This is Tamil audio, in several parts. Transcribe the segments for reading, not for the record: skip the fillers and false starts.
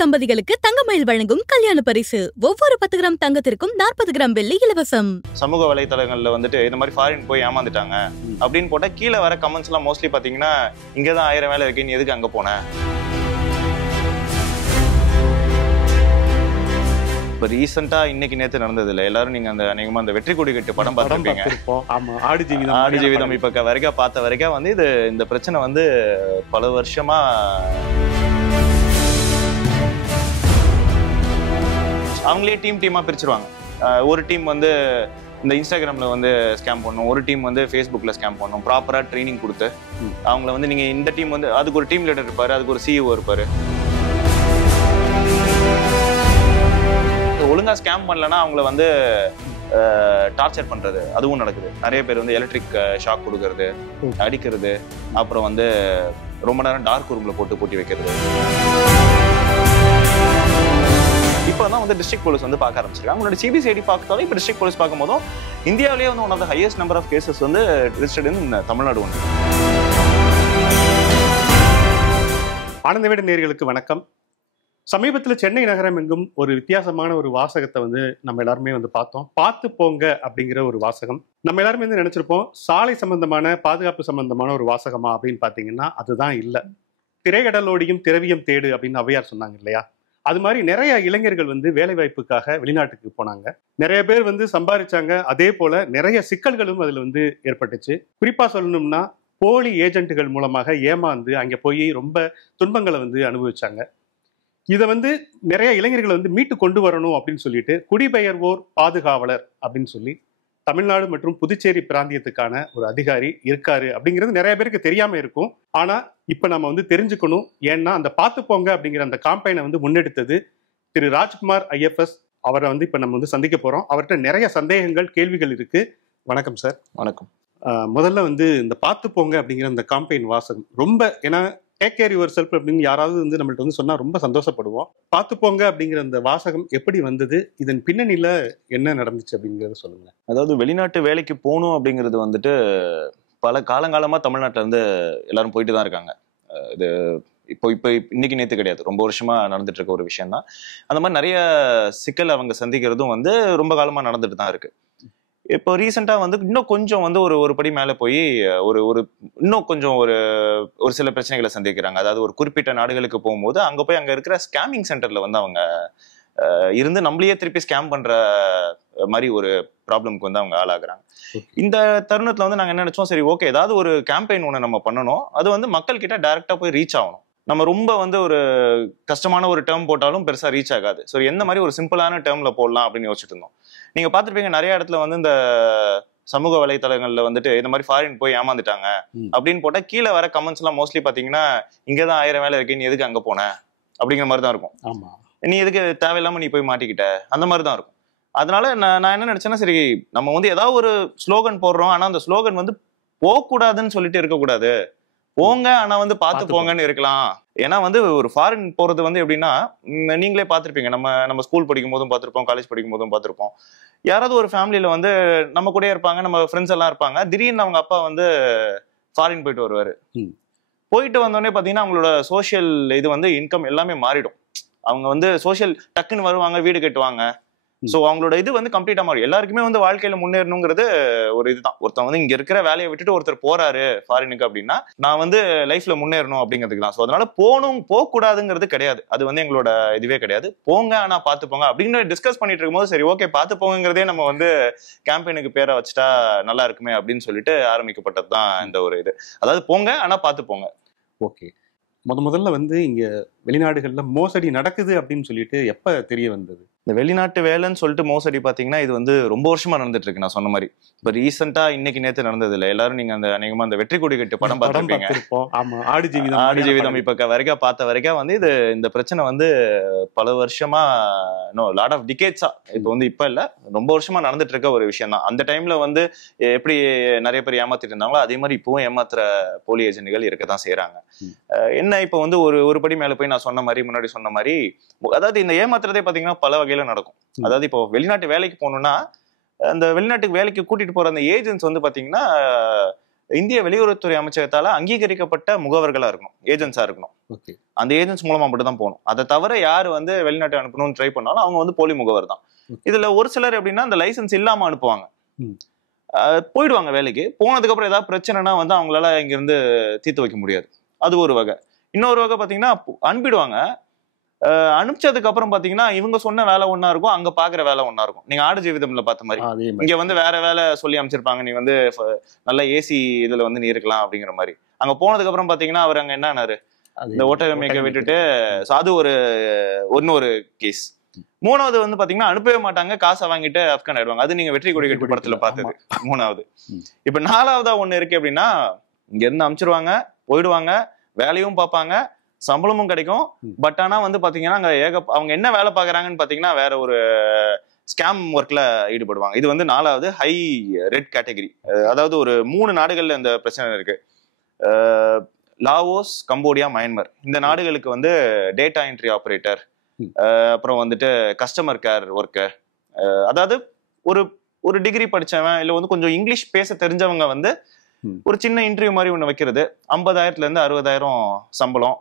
தம்பதிகளுக்கு தங்கமயில் வழங்கும் கல்யாண பரிசு. ஒவ்வொரு 10 கிராம் தங்கத்திற்கும் 40 கிராம் வெள்ளி இலவசம். சமூக வலைதளங்கள்ல வந்துட்டு இந்த மாதிரி ஃபாரின் போய் ஏமாந்துட்டாங்க அப்படின்னு போட்டா கீழே வர கமெண்ட்ஸ் எல்லாம் மோஸ்ட்லி பாத்தீங்கன்னா இங்கதான் 1000 வேலை இருக்கு, நீ எதுக்கு அங்க போன? இப்ப ரீசெண்டா இன்னைக்கு நேத்து நடந்தது இல்ல, எல்லாரும் நீங்க அந்த அநேகமா அந்த வெற்றி கொடி கட்டு படம் பார்த்திருப்பீங்க. ஆடு ஜீவிதம் இப்ப வரைக்கும் பார்த்த வரைக்கும் வந்து இந்த பிரச்சனை வந்து பல வருஷமா அவங்களே டீமா பிரிச்சிருவாங்க. ஒரு டீம் வந்து இந்த இன்ஸ்டாகிராம்ல வந்து ஸ்கேம் பண்ணும், ஒரு டீம் வந்து ஃபேஸ்புக்ல ஸ்கேம் பண்ணும். ப்ராப்பரா ட்ரைனிங் கொடுத்து அவங்கள வந்து நீங்க இந்த டீம் வந்து அதுக்கு ஒரு டீம் லீடர் இருப்பாரு, அதுக்கு ஒரு சிஇஓ இருப்பாரு. ஒழுங்கா ஸ்கேம் பண்ணலன்னா அவங்கள வந்து டார்ச்சர் பண்றது அதுவும் நடக்குது. நிறைய பேர் வந்து எலக்ட்ரிக் ஷாக் கொடுக்கறது, அடிக்கிறது, அப்புறம் வந்து ரொம்ப நேரம் டார்க் ரூம்ல போட்டு பூட்டி வைக்கிறது. இப்பதான் வந்து டிஸ்ட்ரிக்ட் போலீஸ் வந்து பார்க்க ஆரம்பிச்சிருக்காங்க. முன்னாடி சிபிசிஐடி பார்த்தாலும் இப்போ டிஸ்ட்ரிக்ட் போலீஸ் பார்க்கும் போதும் இந்தியாவிலேயே வந்து one of the highest number of cases வந்து ரிஜிஸ்டர்ட் இன் தமிழ்நாடு ஒன்று. ஆனந்தவேட நேயர்களுக்கு வணக்கம். சமீபத்தில் சென்னை நகரம் எங்கும் ஒரு வித்தியாசமான ஒரு வாசகத்தை வந்து நம்ம எல்லாருமே வந்து பார்த்தோம். பார்த்து போங்க அப்படிங்கிற ஒரு வாசகம். நம்ம எல்லாருமே வந்து நினைச்சிருப்போம் சாலை சம்பந்தமான பாதுகாப்பு சம்பந்தமான ஒரு வாசகமா அப்படின்னு பார்த்தீங்கன்னா அதுதான் இல்லை. திரைக்கடலோடியும் திரவியம் தேடு அப்படின்னு ஔவையார் சொன்னாங்க இல்லையா? அது மாதிரி நிறைய இளைஞர்கள் வந்து வேலை வாய்ப்புக்காக வெளிநாட்டுக்கு போனாங்க. நிறைய பேர் வந்து சம்பாதிச்சாங்க. அதே போல நிறைய சிக்கல்களும் அதுல வந்து ஏற்பட்டுச்சு. குறிப்பா சொல்லணும்னா போலி ஏஜென்ட்டுகள் மூலமாக ஏமாந்து அங்க போய் ரொம்ப துன்பங்களை வந்து அனுபவிச்சாங்க. இதை வந்து நிறைய இளைஞர்களை வந்து மீட்டு கொண்டு வரணும் அப்படின்னு சொல்லிட்டு குடிபெயர்வோர் பாதுகாவலர் அப்படின்னு சொல்லி தமிழ்நாடு மற்றும் புதுச்சேரி பிராந்தியத்துக்கான ஒரு அதிகாரி இருக்காரு அப்படிங்கிறது நிறைய பேருக்கு தெரியாம இருக்கும். ஆனா இப்ப நம்ம வந்து தெரிஞ்சுக்கணும். ஏன்னா அந்த பார்த்து போங்க அப்படிங்கிற அந்த காம்பெயினை வந்து முன்னெடுத்தது திரு ராஜ்குமார் ஐஎஃப்எஸ். அவரை வந்து இப்ப நம்ம வந்து சந்திக்க போறோம். அவர்கிட்ட நிறைய சந்தேகங்கள், கேள்விகள் இருக்கு. வணக்கம் சார். வணக்கம். முதல்ல வந்து இந்த பார்த்து போங்க அப்படிங்கிற அந்த காம்பெயின் வாசகம் ரொம்ப, ஏன்னா டேக் கேர் யுவர் செல்ஃப் அப்படின்னு யாராவது வந்து நம்மள்ட்ட வந்து சொன்னா ரொம்ப சந்தோஷப்படுவோம். பார்த்து போங்க அப்படிங்கிற அந்த வாசகம் எப்படி வந்தது, இதன் பின்னணியில என்ன நடந்துச்சு அப்படிங்கறத சொல்லுங்க. அதாவது வெளிநாட்டு வேலைக்கு போகணும் அப்படிங்கிறது வந்துட்டு பல காலங்காலமா தமிழ்நாட்டில் இருந்து எல்லாரும் போயிட்டு தான் இருக்காங்க. இது இப்போ இன்னைக்கு நேற்று கிடையாது, ரொம்ப வருஷமா நடந்துட்டு இருக்க ஒரு விஷயம் தான். அந்த மாதிரி நிறைய சிக்கல் அவங்க சந்திக்கிறதும் வந்து ரொம்ப காலமா நடந்துட்டு தான் இருக்கு. இப்போ ரீசெண்டா வந்து இன்னும் கொஞ்சம் வந்து ஒரு படி மேல போய் ஒரு இன்னும் கொஞ்சம் ஒரு சில பிரச்சனைகளை சந்திக்கிறாங்க. அதாவது ஒரு குறிப்பிட்ட நாடுகளுக்கு போகும்போது அங்க போய் அங்க இருக்கிற ஸ்கேமிங் சென்டர்ல வந்து அவங்க இருந்து நம்மளையே திருப்பி ஸ்கேம் பண்ற மாதிரி ஒரு ப்ராப்ளம்க்கு வந்து அவங்க ஆளாகிறாங்க. இந்த தருணத்துல வந்து நாங்க என்ன நினைச்சோம், சரி ஓகே ஏதாவது ஒரு கேம்பெயின் ஒன்று நம்ம பண்ணணும், அது வந்து மக்கள் கிட்ட டைரக்டா போய் ரீச் ஆகணும். நம்ம ரொம்ப வந்து ஒரு கஷ்டமான ஒரு டேர்ம் போட்டாலும் பெருசா ரீச் ஆகாது. ஸோ எந்த மாதிரி ஒரு சிம்பிளான டேர்ம்ல போடலாம் அப்படின்னு யோசிச்சுட்டு இருந்தோம். நீங்க பார்த்துருப்பீங்க நிறைய இடத்துல வந்து இந்த சமூக வலைதளங்கள்ல வந்துட்டு இந்த மாதிரி ஃபாரின் போய் ஏமாந்துட்டாங்க அப்படின்னு போட்டா கீழே வர கமெண்ட்ஸ் எல்லாம் மோஸ்ட்லி பாத்தீங்கன்னா இங்கதான் 1000 வேலை இருக்கு, நீ எதுக்கு அங்க போன அப்படிங்கிற மாதிரி தான் இருக்கும். ஆமா, நீ எதுக்கு தேவையில்லாம நீ போய் மாட்டிக்கிட்ட, அந்த மாதிரி தான் இருக்கும். அதனால நான் என்ன நினைச்சேன்னா, சரி நம்ம வந்து ஏதாவது ஒரு ஸ்லோகன் போடுறோம், ஆனா அந்த ஸ்லோகன் வந்து போகக்கூடாதுன்னு சொல்லிட்டு இருக்கக்கூடாது, போங்க ஆனா வந்து பார்த்து போங்கன்னு இருக்கலாம். ஏன்னா வந்து ஒரு ஃபாரின் போறது வந்து எப்படின்னா, நீங்களே பார்த்துருப்பீங்க, நம்ம ஸ்கூல் படிக்கும் போதும் பார்த்துருப்போம், காலேஜ் படிக்கும் போதும் பார்த்துருப்போம். யாராவது ஒரு ஃபேமிலியில வந்து நம்ம கூட இருப்பாங்க, நம்ம ஃப்ரெண்ட்ஸ் எல்லாம் இருப்பாங்க. திடீர்னு அவங்க அப்பா வந்து ஃபாரின் போயிட்டு வருவாரு. போயிட்டு வந்தோடனே பாத்தீங்கன்னா அவங்களோட சோசியல் இது வந்து இன்கம் எல்லாமே மாறிடும். அவங்க வந்து சோசியல் டக்குன்னு வருவாங்க, வீடு கட்டுவாங்க. ஸோ அவங்களோட இது வந்து கம்ப்ளீட்டா மாறும். எல்லாருக்குமே வந்து வாழ்க்கையில முன்னேறணுங்கிறது ஒரு இதுதான். ஒருத்தன் வந்து இங்க இருக்கிற வேலையை விட்டுட்டு ஒருத்தர் போறாரு ஃபாரினுக்கு அப்படின்னா நான் வந்து லைஃப்ல முன்னேறணும் அப்படிங்கிறதுக்கு தான். ஸோ அதனால போகக்கூடாதுங்கிறது கிடையாது. அது வந்து எங்களோட இதுவே கிடையாது. போங்க ஆனா பார்த்து போங்க அப்படின்னு டிஸ்கஸ் பண்ணிட்டு இருக்கும்போது சரி ஓகே பார்த்து போங்கிறதே நம்ம வந்து கேம்பெயினுக்கு பேரை வச்சுட்டா நல்லா இருக்குமே அப்படின்னு சொல்லிட்டு ஆரம்பிக்கப்பட்டது தான் இந்த ஒரு இது. அதாவது போங்க ஆனா பார்த்து போங்க. ஓகே. முதல்ல வந்து இங்க வெளிநாடுகள்ல மோசடி நடக்குது அப்படின்னு சொல்லிட்டு எப்ப தெரிய வந்தது? இந்த வெளிநாட்டு வேலைன்னு சொல்லிட்டு மோசடி பாத்தீங்கன்னா இது வந்து ரொம்ப வருஷமா நடந்துட்டு இருக்கு. நான் சொன்ன மாதிரி இப்ப ரீசெண்டா இன்னைக்கு நேத்து நடந்தது இல்ல, எல்லாரும் நீங்க அந்த அநேகமா அந்த வெற்றி கொடி கட்டு படம் பார்த்திருப்பீங்க. ஆடு ஜீவிதம் இப்ப வரைக்கும் பார்த்த வரைக்கும் வந்து இந்த பிரச்சனை வந்து பல வருஷமா லாட் ஆஃப் டிகேட்ஸா இப்ப வந்து இப்ப இல்ல ரொம்ப வருஷமா நடந்துட்டு இருக்க ஒரு விஷயம் தான். அந்த டைம்ல வந்து எப்படி நிறைய பேர் ஏமாத்திட்டு இருந்தாங்களோ அதே மாதிரி இப்பவும் ஏமாத்துற போலி ஏஜென்ட்கள் இருக்கதான் செய்யறாங்க. என்ன இப்ப வந்து ஒரு படி மேல போய் நான் சொன்ன மாதிரி முன்னாடி சொன்ன மாதிரி, அதாவது இந்த ஏமாத்துறதே பாத்தீங்கன்னா பல வகையில நடக்கும். அதாவது இப்போ வெளிநாட்டு வேலைக்கு போகணும்னா அந்த வெளிநாட்டுக்கு வேலைக்கு கூட்டிட்டு போற அந்த ஏஜென்ட்ஸ் வந்து பாத்தீங்கன்னா இந்திய வெளியுறவுத்துறை அமைச்சகத்தால அங்கீகரிக்கப்பட்ட முகவர்களா இருக்கணும், ஏஜென்ட்ஸா இருக்கணும். ஓகே. அந்த ஏஜென்ட்ஸ் மூலமா மட்டும் தான் போகணும். அதை தவிர யார் வந்து வெளிநாட்டு அனுப்பணும்னு ட்ரை பண்ணாலும் அவங்க வந்து போலி முகவர் தான். இதுல ஒரு சிலர் எப்படின்னா அந்த லைசன்ஸ் இல்லாம அனுப்புவாங்க, போயிடுவாங்க வேலைக்கு. போனதுக்கு அப்புறம் ஏதாவது பிரச்சனைனா வந்து அவங்களால இங்க இருந்து தீர்த்து வைக்க முடியாது. அது ஒரு வகை. இன்னொரு வகை பாத்தீங்கன்னா அனுப்பிடுவாங்க. அனுப்பிச்சதுக்கு அப்புறம் பாத்தீங்கன்னா இவங்க சொன்ன வேலை ஒன்னா இருக்கும், அங்க பாக்குற வேலை ஒன்னா இருக்கும். நீங்க ஆடு ஜீவிதம்ல பார்த்த மாதிரி இங்க வந்து வேற வேலை சொல்லி அமைச்சிருப்பாங்க, நீ வந்து நல்ல ஏசி இதுல வந்து நீ இருக்கலாம் அப்படிங்கிற மாதிரி. அங்க போனதுக்கு அப்புறம் பாத்தீங்கன்னா அவர் அங்க என்னன்னாரு, இந்த ஓட்டக மேய்க்க விட்டுட்டு, அது ஒரு கேஸ். மூணாவது வந்து பாத்தீங்கன்னா அனுப்பவே மாட்டாங்க, காசை வாங்கிட்டு ஆப்கான் ஆயிடுவாங்க. அது நீங்க வெற்றி கொடி கட்டு படத்துல பார்த்தது மூணாவது. இப்ப நாலாவதா ஒண்ணு இருக்கு அப்படின்னா, இங்க இருந்து அனுப்பிச்சிருவாங்க, போயிடுவாங்க, வேலையும் பார்ப்பாங்க, சம்பளமும் கிடைக்கும். பட் ஆனா வந்து பாத்தீங்கன்னா அங்க அவங்க என்ன வேலை பாக்குறாங்கன்னு பாத்தீங்கன்னா வேற ஒரு ஸ்கேம் ஒர்க்ல ஈடுபடுவாங்க. இது வந்து நாலாவது ஹை ரெட் கேட்டகரி. அதாவது ஒரு 3 நாடுகள்ல இந்த பிரச்சனை இருக்கு. Laos, Cambodia, Myanmar. இந்த நாடுகளுக்கு வந்து டேட்டா என்ட்ரி ஆபரேட்டர், அப்புறம் வந்துட்டு கஸ்டமர் கேர் ஒர்க்கர், அதாவது ஒரு டிகிரி படிச்சவன் இல்ல வந்து கொஞ்சம் இங்கிலீஷ் பேச தெரிஞ்சவங்க வந்து ஒரு சின்ன இன்டர்வியூ மாதிரி ஒண்ணு வைக்கிறது. 50,000 இருந்து 60,000 சம்பளம்,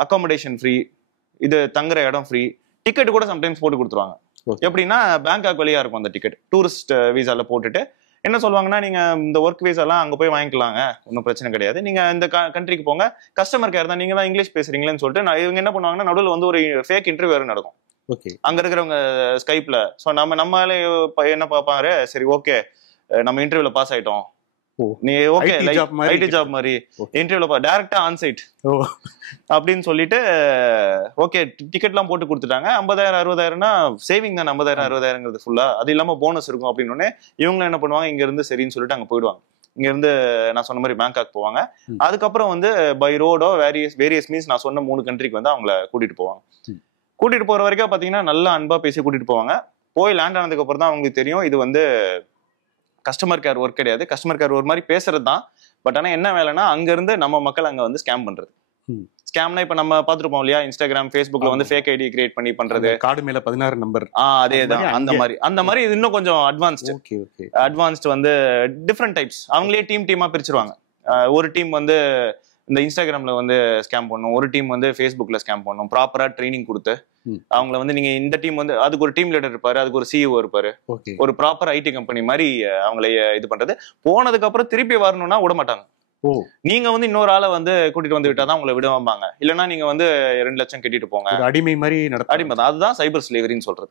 அகாமடேஷன் ஃப்ரீ, இது தங்குற இடம் ஃப்ரீ, டிக்கெட் கூட சம்டைம்ஸ் போட்டு கொடுத்துருவாங்க. எப்படின்னா பேங்காக் வழியா இருக்கும் அந்த டிக்கெட், டூரிஸ்ட் வீசால போட்டுட்டு என்ன சொல்லுவாங்கன்னா, நீங்க இந்த ஒர்க் வீசாலாம் அங்க போய் வாங்கிக்கலாங்க, ஒன்றும் பிரச்சனை கிடையாது, நீங்க இந்த கண்ட்ரிக்கு போங்க, கஸ்டமர் கேர் தான், நீங்க தான் இங்கிலீஷ் பேசுறீங்களேன்னு சொல்லிட்டு இவங்க என்ன பண்ணுவாங்கன்னா நடுவில் வந்து ஒரு ஃபேக் இன்டர்வியூ வேறு நடக்கும். அங்க இருக்கிறவங்க ஸ்கைப்ல. ஸோ நம்மளால என்ன பார்ப்பாரு, சரி ஓகே நம்ம இன்டர்வியூல பாஸ் ஆயிட்டோம், நீ ஓகே ஐடி ஜாப் மாதிரி இன்டர்வியூல டைரக்டா ஆன்சைட் அப்படின்னு சொல்லிட்டு ஓகே டிக்கெட்லாம் போட்டு கொடுத்துட்டாங்க. 50,000 60,000னா சேவிங் தான். 50,000 60,000ங்கிறது ஃபுல்லா, அது இல்லாம போனஸ் இருக்கும் அப்படின்னு இவங்க என்ன பண்ணுவாங்க, இங்க இருந்து சரின்னு சொல்லிட்டு அங்க போயிடுவாங்க. இங்க இருந்து நான் சொன்ன மாதிரி பேங்காக் போவாங்க. அதுக்கப்புறம் வந்து பை ரோடோ வேரியஸ் மீன்ஸ் நான் சொன்ன 3 கண்ட்ரிக்கு வந்து அவங்கள கூட்டிட்டு போவாங்க. கூட்டிட்டு போற வரைக்கும் பாத்தீங்கன்னா நல்லா அன்பா பேசி கூட்டிட்டு போவாங்க. போய் லேண்ட் ஆனதுக்கு அப்புறம் தான் அவங்களுக்கு தெரியும் இது வந்து கஸ்டமர் கேர் ஒர்க் கிடையாது. கஸ்டமர் கேர் ஒரு மாதிரி பேசுறது தான். பட் ஆனா என்ன வேலைன்னா அங்க இருந்து நம்ம மக்கள் அங்க வந்து ஸ்கேம் பண்றது. ஸ்கேம்னா இப்ப நம்ம பாத்துருப்போம் இல்லையா, இன்ஸ்டாகிராம் ஃபேஸ்புக்ல வந்து ஃபேக் ஐடி கிரியேட் பண்ணி பண்றது, கார்டு மேல 16 நம்பர், அதேதான் அந்த மாதிரி இது இன்னும் கொஞ்சம் அட்வான்ஸ்டு வந்து டிஃப்ரெண்ட் டைப்ஸ். அவங்களே டீமா பிரிச்சிருவாங்க. ஒரு டீம் வந்து இந்த இன்ஸ்டாகிராம்ல வந்து ஸ்கேம் பண்ணும், ஒரு டீம் வந்து ஃபேஸ்புக்ல ஸ்கேம் பண்ணும். ப்ராப்பரா ட்ரைனிங் கொடுத்து அவங்கள வந்து நீங்க இந்த டீம் வந்து அதுக்கு ஒரு டீம் லீடர் இருப்பாரு, அதுக்கு ஒரு சிஇஓ இருப்பாரு, ஒரு ப்ராப்பர் ஐடி கம்பெனி மாதிரி அவங்களை இது பண்றது. போனதுக்கு அப்புறம் திருப்பி வரணும்னா விட மாட்டாங்க. நீங்க வந்து இன்னொரு ஆளை வந்து கூட்டிட்டு வந்து விட்டாதான் உங்களை விடுவாங்க. இல்லன்னா நீங்க வந்து 2 லட்சம் கட்டிட்டு போங்க, அடிமை மாதிரி அடிமை தான். அதுதான் சைபர் ஸ்லேவரின்னு சொல்றது.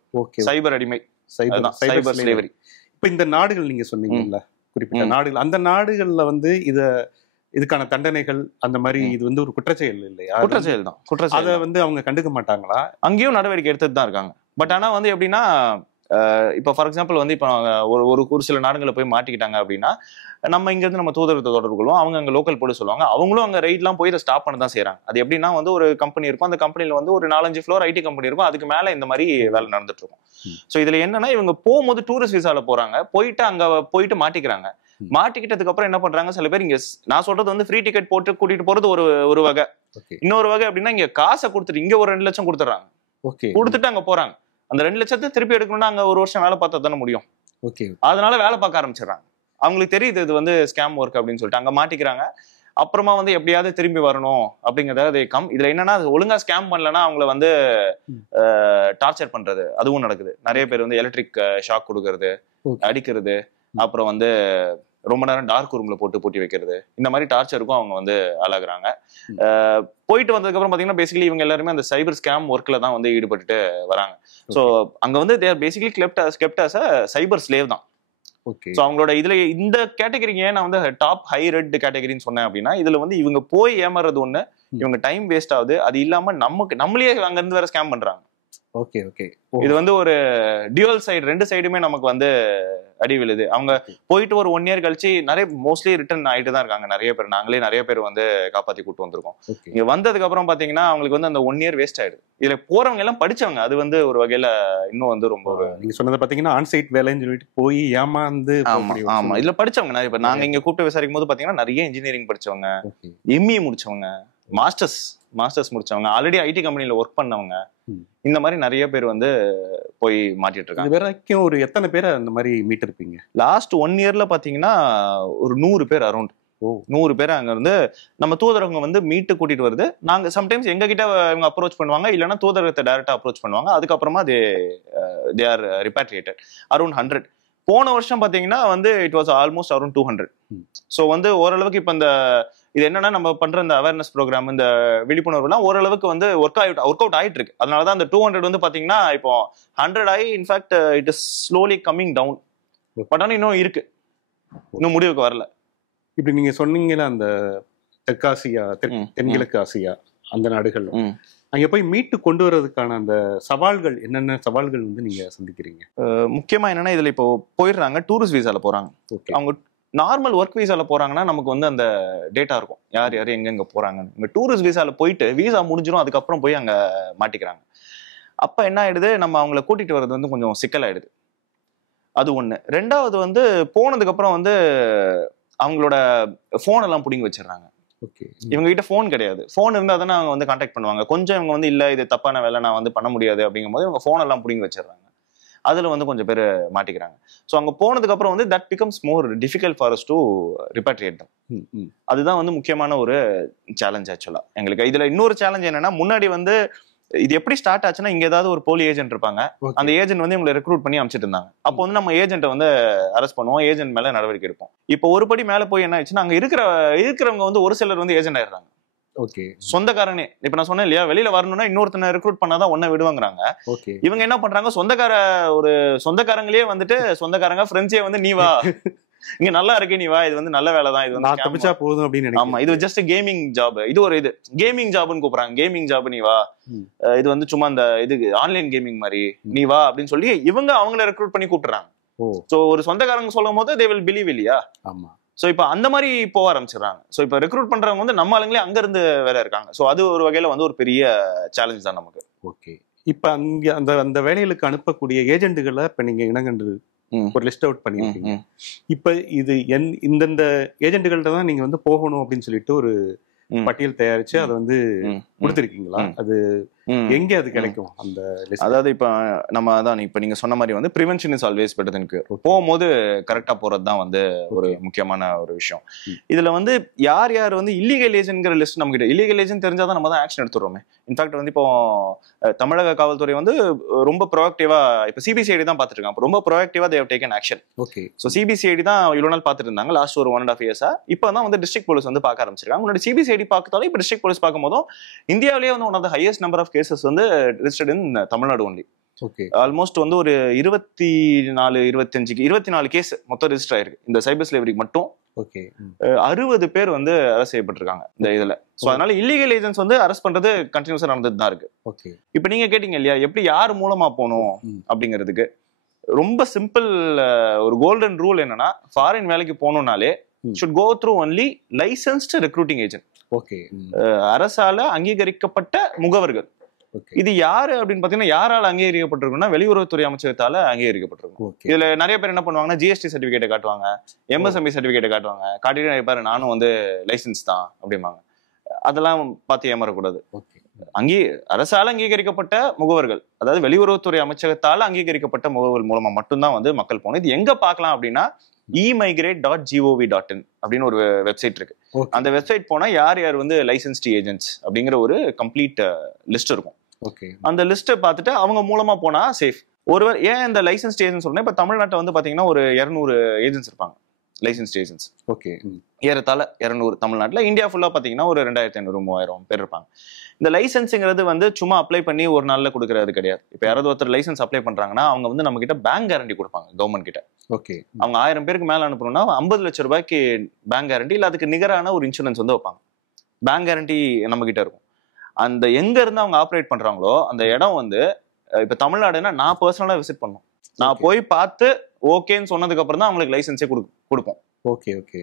சைபர் அடிமை, சைபர் ஸ்லேவரி. இப்ப இந்த நாடுகள் நீங்க சொன்னீங்கல்ல, குறிப்பிட்ட நாடுகள், அந்த நாடுகள்ல வந்து இதுக்கான தண்டனைகள் அந்த மாதிரி இது வந்து ஒரு குற்றச்செயல் இல்லையா? குற்றச்செயல் தான். அதை வந்து அவங்க கண்டுக்க மாட்டாங்களா? அங்கேயும் நடவடிக்கை எடுத்துட்டு தான் இருக்காங்க. பட் ஆனா வந்து எப்படின்னா, இப்போ ஃபார் எக்ஸாம்பிள் வந்து இப்போ ஒரு சில நாடுகளை போய் மாட்டிக்கிட்டாங்க அப்படின்னா, நம்ம இங்க இருந்து நம்ம தூதரத்தை தொடர்பு கொள்வோம். அவங்க அங்க லோக்கல் போட்டு சொல்லுவாங்க. அவங்களும் அங்க ரைட்லாம் போய் இதை ஸ்டாப் பண்ண தான் செய்யறாங்க. அது எப்படின்னா வந்து ஒரு கம்பெனி இருக்கும், அந்த கம்பெனில வந்து ஒரு 4-5 ஃப்ளோர் ஐடி கம்பெனி இருக்கும், அதுக்கு மேல இந்த மாதிரி வேலை நடந்துட்டு இருக்கும். ஸோ இதுல என்னன்னா, இவங்க போகும்போது டூரிஸ்ட் விசால போறாங்க, போயிட்டு மாட்டிக்கிறாங்க. மாட்டிக்கிட்டதுக்கு அப்புறம் என்ன பண்றாங்க, சில பேர் இங்க நான் சொல்றது வந்து ஃப்ரீ டிக்கெட் போட்டு கூட்டிட்டு போறது ஒரு வகை. இன்னொரு வகை அப்படின்னா, இங்க காசை கொடுத்துட்டு இங்க ஒரு 2 லட்சம் கொடுத்துறாங்க, கொடுத்துட்டு அங்க போறாங்க. அந்த 2 லட்சத்தை திருப்பி எடுக்கணும்னா அங்க ஒரு வருஷம் வேலை பார்த்தா தானே முடியும். அதனால வேலை பார்க்க ஆரம்பிச்சிடறாங்க. அவங்களுக்கு தெரியுது இது வந்து ஸ்கேம் ஒர்க் அப்படின்னு சொல்லிட்டு அங்க மாட்டிக்கிறாங்க. அப்புறமா வந்து எப்படியாவது திரும்பி வரணும் அப்படிங்கறத இதுல என்னன்னா, ஒழுங்கா ஸ்கேம் பண்ணலன்னா அவங்களை வந்து டார்ச்சர் பண்றது அதுவும் நடக்குது. நிறைய பேர் வந்து எலக்ட்ரிக் ஷாக் கொடுக்கறது, அடிக்கிறது, அப்புறம் வந்து ரொம்ப நேரம் டார்க் ரூம்ல போட்டு பூட்டி வைக்கிறது, இந்த மாதிரி டார்ச்சருக்கும் அவங்க வந்து ஆளாகுறாங்க. போயிட்டு வந்ததுக்கு அப்புறம் பாத்தீங்கன்னா பேசிக்கலி இவங்க எல்லாருமே அந்த சைபர் ஸ்கேம் ஒர்க்ல தான் வந்து ஈடுபட்டுட்டு வராங்க. ஸோ அங்க வந்து they're basically kept as a cyber slave தான். ஸோ அவங்களோட இதுல இந்த கேட்டகரிக்கு ஏன் நான் வந்து டாப் ஹை ரெட் கேட்டகரின்னு சொன்னேன் அப்படின்னா, இதுல வந்து இவங்க போய் ஏமாறது ஒண்ணு, இவங்க டைம் வேஸ்ட் ஆகுது. அது இல்லாம நம்மளே அங்க இருந்து வேற ஸ்கேம் பண்றாங்க. இது வந்து ஒரு டியூவல் சைடு, 2 சைடுமே நமக்கு வந்து அடி விழுது. அவங்க போயிட்டு ஒரு 1 இயர் கழிச்சு மோஸ்ட்லி ரிட்டர்ன் ஆயிட்டு தான் இருக்காங்க. நிறைய பேர் வந்து காப்பாத்தி கூட்டு வந்திருக்கோம். இங்க வந்ததுக்கு அப்புறம் பாத்தீங்கன்னா அவங்களுக்கு வந்து அந்த 1 இயர் வேஸ்ட் ஆயிடுது. இதுல போறவங்க எல்லாம் படிச்சவங்க, அது வந்து ஒரு வகையில இன்னும் வந்து ரொம்ப நீங்க சொன்னது பாத்தீங்கன்னா ஆன்சைட் வேலைன்னு சொல்லிட்டு போய் ஏமாந்து. ஆமா இதுல படிச்சவங்க நிறைய பேர். நாங்க இங்க கூப்பிட்டு விசாரிக்கும் போது பாத்தீங்கன்னா நிறைய இன்ஜினியரிங் படிச்சவங்க, எம்இ முடிச்சவங்க, மாஸ்டர்ஸ் முடிச்சவங்க, ஆல்ரெடி ஐடி கம்பெனில ஒர்க் பண்ணவங்க, இந்த மாதிரி நிறைய பேர் வந்து போய் மாட்டிட்டு இருக்காங்க. இது வரைக்கும் ஒரு எத்தனை பேரை அந்த மாதிரி மீட் இருப்பீங்க? லாஸ்ட் 1 இயர்ல பாத்தீங்கன்னா ஒரு 100 பேர் அரௌண்ட் 100 பேர் அங்க இருந்து நம்ம தூதரகம் வந்து மீட்டு கூட்டிட்டு வருது. நாங்க சம்டைம்ஸ் எங்க கிட்ட இவங்க அப்ரோச் பண்ணுவாங்க, இல்லைன்னா தூதரகத்தை டைரக்டா அப்ரோச் பண்ணுவாங்க. அதுக்கப்புறமா தே ஆர் ரிபாட்ரியேட்டட் அரௌண்ட் 100. போன வருஷம் பாத்தீங்கன்னா வந்து it was almost around 200. So வந்து ஓரளவுக்கு இப்ப இந்த இது என்னன்னா நம்ம பண்ற இந்த அவேர்னஸ் ப்ரோக்ராம், இந்த விழிப்புணர்வு எல்லாம் ஓரளவுக்கு வந்து ஒர்க் அவுட் ஆயிட்டு இருக்கு. அதனாலதான் அந்த 200 வந்து பாத்தீங்கன்னா இப்போ 100 ஆகி in fact it is slowly coming down. But ஆனால் இன்னும் இருக்கு, இன்னும் முடிவுக்கு வரல. இப்படி நீங்க சொன்னீங்கன்னா அந்த தெற்காசியா, தென்கிழக்கு ஆசியா அந்த நாடுகள் அங்க போய் மீட்டு கொண்டு வர்றதுக்கான அந்த சவால்கள், என்னென்ன சவால்கள் வந்து நீங்க சந்திக்கிறீங்க? முக்கியமா என்னன்னா இதுல இப்போ போயிடுறாங்க, டூரிஸ்ட் வீசால போறாங்க. அவங்க நார்மல் ஒர்க் வீசால போறாங்கன்னா நமக்கு வந்து அந்த டேட்டா இருக்கும், யார் யார் எங்கெங்க போறாங்கன்னு. இங்க டூரிஸ்ட் வீசால போயிட்டு வீசா முடிஞ்சிடும், அதுக்கப்புறம் போய் அங்க மாட்டிக்கிறாங்க. அப்ப என்ன ஆயிடுது, நம்ம அவங்கள கூட்டிட்டு வர்றது வந்து கொஞ்சம் சிக்கலாயிடுது. அது ஒண்ணு. ரெண்டாவது வந்து போனதுக்கு அப்புறம் வந்து அவங்களோட போன் எல்லாம் புடிங்கி வச்சிடறாங்க. இவங்க கிட்ட போன் கிடையாது. போன் இருந்தா தானே அவங்க வந்து கான்டாக்ட் பண்ணுவாங்க. கொஞ்சம் இவங்க வந்து இல்ல இது தப்பான வேலை, நான் வந்து பண்ண முடியாது அப்படிங்கும் போது இவங்க போன் எல்லாம் புடிங்கி வச்சிடறாங்க. அதுல வந்து கொஞ்சம் பேர் மாட்டிக்கிறாங்க. ஸோ அங்க போனதுக்கு அப்புறம் வந்து that becomes more difficult for us to repatriate them. அதுதான் வந்து முக்கியமான ஒரு சேலஞ்ச் ஆக்சுவலா எங்களுக்கு. இதுல இன்னொரு சேலஞ்ச் என்னன்னா, முன்னாடி வந்து இது எப்படி ஸ்டார்ட் ஆச்சுன்னா, இங்க ஏதாவது ஒரு போலி ஏஜென்ட் இருப்பாங்க, அந்த ஏஜென்ட் வந்து இவங்களை ரெக்ரூட் பண்ணி அமைச்சிட்டு இருந்தாங்க. அப்போ வந்து நம்ம ஏஜென்ட்டை வந்து அரெஸ்ட் பண்ணுவோம், ஏஜென்ட் மேல நடவடிக்கை எடுப்போம். இப்போ ஒரு படி மேல போய் என்ன ஆயிடுச்சுன்னா, அங்க இருக்கிறவங்க வந்து ஒரு சிலர் வந்து ஏஜென்ட் ஆயிடுறாங்க. சொந்தக்காரனே இப்ப நான் சொன்னேன் இல்லையா, வெளியில வரணும்னா இன்னொருத்தனை ரெக்ரூட் பண்ணாதான் ஒன்ன விடுவாங்கிறாங்க. இவங்க என்ன பண்றாங்க, சொந்தக்காரங்களே வந்துட்டு சொந்தக்காரங்க ஃப்ரெண்ட்ஸே வந்து நீ வா இங்க நல்லா இருக்கு, நீ வா, இது வந்து நல்ல வேலை தான், இது வந்து தப்பிச்சா போதும் அப்படின்னு. ஆமா, இது ஜஸ்ட் கேமிங் ஜாப், இது ஒரு இது கேமிங் ஜாப்னு கூப்பிடுறாங்க. கேமிங் ஜாப் நீ வா, இது வந்து சும்மா இந்த இது ஆன்லைன் கேமிங் மாதிரி, நீ வா அப்படின்னு சொல்லி இவங்க அவங்கள ரெக்ரூட் பண்ணி கூப்பிடுறாங்க. சோ ஒரு சொந்தக்காரங்க சொல்லும் போது they will believe இல்லையா. ஆமா. சோ இப்ப அந்த மாதிரி போக ஆரம்பிச்சிடறாங்க. சோ இப்ப ரெக்ரூட் பண்றவங்க வந்து நம்ம ஆளுங்களே அங்க இருந்து வேற இருக்காங்க. சோ அது ஒரு வகையில வந்து ஒரு பெரிய சேலஞ்ச் தான் நமக்கு. ஓகே. இப்ப அங்க அந்த அந்த வேலைகளுக்கு அனுப்பக்கூடிய ஏஜென்ட்டுகளை இப்ப நீங்க இனங்கண்டு ஒரு லிஸ்ட் அவுட் பண்ணிருக்கீங்க. இப்ப இது இந்தந்த ஏஜென்ட்டுகள்ட்ட தான் நீங்க வந்து போகணும் அப்படின்னு சொல்லிட்டு ஒரு பட்டியல் தயாரிச்சு அதை வந்து கொடுத்திருக்கீங்களா? அது எங்க அது கிடைக்கும் அந்த லிஸ்ட்? அதாவது இப்ப நம்ம அதான் இப்ப நீங்க சொன்ன மாதிரி வந்து prevention is always better than cure. போகும்போது கரெக்டா போறதுதான் வந்து ஒரு முக்கியமான ஒரு விஷயம். இதுல வந்து யார் யார் வந்து இல்லீகல் ஏஜென்ட்ங்கிற லிஸ்ட் நம்ம கிட்ட, இல்லீகல் ஏஜென்ட் தெரிஞ்சாதான் நம்ம தான் ஆக்ஷன் எடுத்துறோமே. இன்ஃபேக்ட் வந்து இப்போ தமிழக காவல்துறை வந்து ரொம்ப ப்ரோஆக்டிவா இப்ப சிபிசிஐடி தான் பாத்துட்டு இருக்காங்க. ரொம்ப ப்ரோஆக்டிவா they have taken action. Okay. So CBCID தான் இவ்வளவு நாள் பாத்துட்டு இருந்தாங்க, லாஸ்ட் ஒரு 1.5 இயர்ஸா. இப்பதான் வந்து டிஸ்ட்ரிக்ட் போலீஸ் வந்து பார்க்க ஆரம்பிச்சிருக்காங்க. முன்னாடி சிபிசிஐடி பார்த்தாலும் இப்ப டிஸ்ட்ரிக்ட் போலீஸ் பார்க்கும் போதும் இந்தியாவிலேயே வந்து one of the highest number of cases வந்து registered in Tamil Nadu only. Okay. Almost வந்து ஒரு 24 கேஸ் மொத்தம் ரெஜிஸ்டர் ஆயிருக்கு இந்த சைபர் ஸ்லேவரிக்கு மட்டும். ஓகே. 60 பேர் வந்து அரெஸ்ட் செய்யப்பட்டிருக்காங்க இந்த இதுல. சோ அதனால இல்லீகல் ஏஜென்ட்ஸ் வந்து அரெஸ்ட் பண்றது கண்டினியூஸா நடந்துட்டு தான் இருக்கு. ஓகே. இப்ப நீங்க கேட்டீங்க இல்லையா எப்படி யார் மூலமா போகணும் அப்படிங்கிறதுக்கு, ரொம்ப சிம்பிள் ஒரு கோல்டன் ரூல் என்னன்னா, ஃபாரின் வேலைக்கு போகணும்னாலே should go through only licensed recruiting agent. Okay. அரசால அங்கீகரிக்கப்பட்ட முகவர்கள். இது யாரு அப்படின்னு பாத்தீங்கன்னா, யாரால அங்கீகரிக்கப்பட்டிருக்குன்னா வெளியுறவுத்துறை அமைச்சகத்தால அங்கீகரிக்கப்பட்டிருக்கும். இதுல நிறைய பேர் என்ன பண்ணுவாங்கன்னா, ஜிஎஸ்டி சர்டிபிகேட்டை காட்டுவாங்க, எம்எஸ்எம்இ சர்டிபிகேட்டை காட்டுவாங்க, காட்டிட்டு நிறைய பேர் நானும் வந்து லைசன்ஸ் தான் அப்படிம்பாங்க. அதெல்லாம் பார்த்து ஏமாறக்கூடாது. அரசால அங்கீகரிக்கப்பட்ட முகவர்கள், அதாவது வெளியுறவுத்துறை அமைச்சகத்தால அங்கீகரிக்கப்பட்ட முகவர்கள் மூலமா மட்டும்தான் வந்து மக்கள் போகணும். இது எங்க பார்க்கலாம் அப்படின்னா, emigrate.gov.in அப்படின்னு ஒரு வெப்சைட் இருக்கு. அந்த வெப்சைட் போனா யார் யார் வந்து லைசன்ஸ்டு ஏஜென்ட்ஸ் அப்படிங்கிற ஒரு கம்ப்ளீட் லிஸ்ட் இருக்கும். ஓகே. அந்த லிஸ்ட்டை பார்த்துட்டு அவங்க மூலமா போனா சேஃப். ஒருவர் ஏன் இந்த லைசன்ஸ்டு ஏஜென்ட்ஸ் சொல்றேன், இப்ப தமிழ்நாட்டில் வந்து பாத்தீங்கன்னா ஒரு 200 ஏஜென்ட்ஸ் இருப்பாங்க, லைசன்ஸ்டு ஏஜென்ட்ஸ். ஓகே. ஏறத்தாழ 200 தமிழ்நாட்டில். இந்தியா ஃபுல்லா பாத்தீங்கன்னா ஒரு 2500-3000 பேர் இருப்பாங்க. இந்த லைசன்ஸுங்கிறது வந்து சும்மா அப்ளை பண்ணி ஒரு நாள்ல கொடுக்கறது கிடையாது. இப்ப யாராவது ஒருத்தர் லைசன்ஸ் அப்ளை பண்றாங்கன்னா அவங்க வந்து நம்ம கிட்ட பேங்க் கேரண்டி கொடுப்பாங்க கவர்மெண்ட் கிட்ட. ஓகே. அவங்க 1000 பேருக்கு மேல அனுப்பணும்னா 50 லட்சம் ரூபாய்க்கு பேங்க் கேரண்டி, இல்ல அதுக்கு நிகரான ஒரு இன்சூரன்ஸ் வந்து வைப்பாங்க. பேங்க் கேரண்டி நம்ம கிட்ட இருக்கும். அந்த எங்க இருந்து அவங்க ஆப்ரேட் பண்றாங்களோ அந்த இடம் வந்து இப்ப தமிழ்நாடுன்னா நான் பர்சனலா விசிட் பண்ணும், நான் போய் பார்த்து ஓகேன்னு சொன்னதுக்கு அப்புறம் தான் அவங்களுக்கு லைசன்ஸே கொடுப்போம். ஓகே. ஓகே.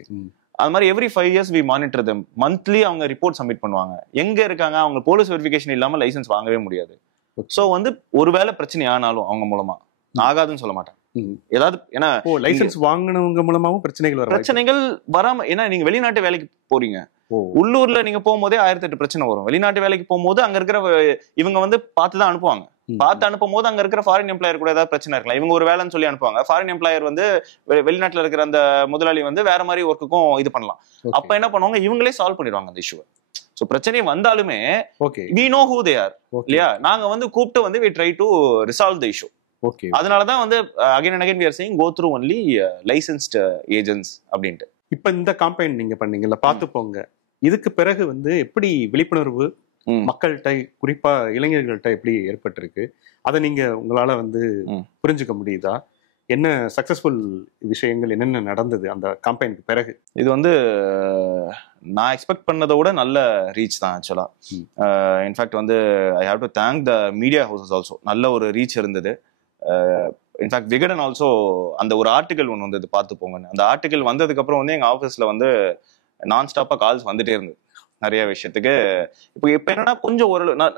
அது மாதிரி every 5 years we monitor them. Monthly அவங்க ரிப்போர்ட் சப்மிட் பண்ணுவாங்க, எங்க இருக்காங்க. அவங்க போலீஸ் வெரிஃபிகேஷன் இல்லாம லைசன்ஸ் வாங்கவே முடியாது. சோ வந்து ஒருவேளை பிரச்சனை ஆனாலும் அவங்க மூலமா ஆகாதுன்னு சொல்ல மாட்டாங்க. ஏதாவது ஏன்னா லைசன்ஸ் வாங்கினவங்க மூலமாவும் பிரச்சனைகள் வராம, ஏன்னா நீங்க வெளிநாட்டு வேலைக்கு போறீங்க, உள்ளூர்ல நீங்க போகும்போதே 1008 பிரச்சனை வரும். வெளிநாட்டு வேலைக்கு போகும்போது அங்க இருக்கிற இவங்க வந்து பார்த்துதான் அனுப்புவாங்க. பார்த்து அனுப்பும் போது அங்க இருக்கிற ஃபாரின் எம்ப்ளாயர் கூட ஏதாவது பிரச்சனை இருக்கலாம். இவங்க ஒரு வேலைன்னு சொல்லி அனுப்புவாங்க, ஃபாரின் எம்ப்ளாயர் வந்து வெளிநாட்டுல இருக்கிற அந்த முதலாளி வந்து வேற மாதிரி ஒர்க்குக்கும் இது பண்ணலாம். அப்ப என்ன பண்ணுவாங்க, இவங்களே சால்வ் பண்ணிடுவாங்க அந்த இஷ்யூவை. சோ பிரச்சனை வந்தாலுமே we know who they are இல்லையா, நாங்க வந்து கூப்பிட்டு வந்து we try to resolve the issue. அதனாலதான் வந்து again and again we are saying go through only licensed agents அப்படின்ட்டு. இப்ப இந்த காம்பெயின் நீங்க பண்ணீங்கல்ல பார்த்து போங்க, இதுக்கு பிறகு வந்து எப்படி விழிப்புணர்வு மக்கள்கிட்ட குறிப்பா இளைஞர்கள்ட்ட எப்படி ஏற்பட்டிருக்கு, அதை நீங்க உங்களால வந்து புரிஞ்சுக்க முடியுதா? என்ன சக்சஸ்ஃபுல் விஷயங்கள் என்னென்ன நடந்தது அந்த காம்பெயினுக்கு பிறகு? இது வந்து நான் எக்ஸ்பெக்ட் பண்ணதை விட நல்ல ரீச் தான் ஆக்சுவலா. இன்ஃபேக்ட் வந்து I have to thank the media houses also. நல்ல ஒரு ரீச் இருந்தது. இன்ஃபேக்ட் விகடன் ஆல்சோ அந்த ஒரு ஆர்டிகல் ஒன்று வந்தது பார்த்து போங்கன்னு. அந்த ஆர்டிகல் வந்ததுக்கு அப்புறம் வந்து எங்க ஆஃபீஸ்ல வந்து நான் ஸ்டாப்பா கால்ஸ் வந்துட்டே இருந்தது நிறைய விஷயத்துக்கு. இப்போ என்னன்னா கொஞ்சம்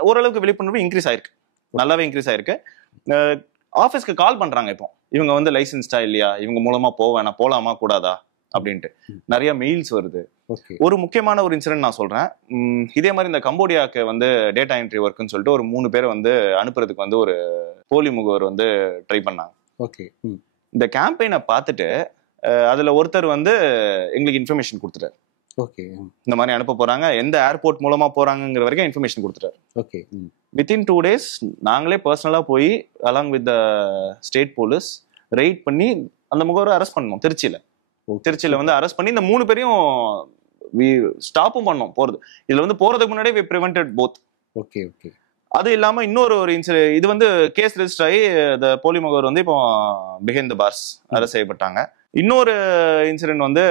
ஓரளவுக்கு விழிப்புணர்வு இன்க்ரீஸ் ஆயிருக்கு, நல்லாவே இன்க்ரீஸ் ஆயிருக்கு. ஆஃபீஸ்க்கு கால் பண்றாங்க இப்போ, இவங்க வந்து லைசன்ஸ்டா இல்லையா, இவங்க மூலமா போவேன், போலாமா கூடாதா அப்படின்ட்டு நிறைய மெயில்ஸ் வருது. ஒரு முக்கியமான ஒரு இன்சிடென்ட் நான் சொல்றேன். இதே மாதிரி இந்த கம்போடியாவுக்கு வந்து டேட்டா என்ட்ரி ஒர்க்குன்னு சொல்லிட்டு ஒரு 3 பேரை வந்து அனுப்புறதுக்கு வந்து ஒரு போலி முகவர் வந்து ட்ரை பண்ணாங்க. இந்த கேம்பெயினை பார்த்துட்டு அதுல ஒருத்தர் வந்து எங்களுக்கு இன்ஃபர்மேஷன் கொடுத்துட்டாரு. இந்த மாதிரி அனுப்ப போறாங்க, எந்த ஏர்போர்ட் மூலமா போறாங்கிற வரைக்கும் இன்ஃபர்மேஷன் கொடுத்துட்டாரு. வித்தின் 2 days நாங்களே பர்சனலா போய் along with the state police raid பண்ணி அந்த முகவரை அரெஸ்ட் பண்ணோம். திருச்சியில வந்து அரெஸ்ட் பண்ணி இந்த 3 பேரையும் ஸ்டாப்பும் பண்ணோம் போறது. இதுல வந்து போறதுக்கு முன்னாடி we prevented both. அது இல்லாம இன்னொரு இன்சிடென்ட், இது வந்து கேஸ் ரெஜிஸ்டர் ஆகி இந்த போலி முகவர் வந்து இப்போ பிஹைண்ட் த பார்ஸ் அரெஸ்ட் செய்யப்பட்டாங்க. இன்னொரு இன்சிடென்ட் வந்து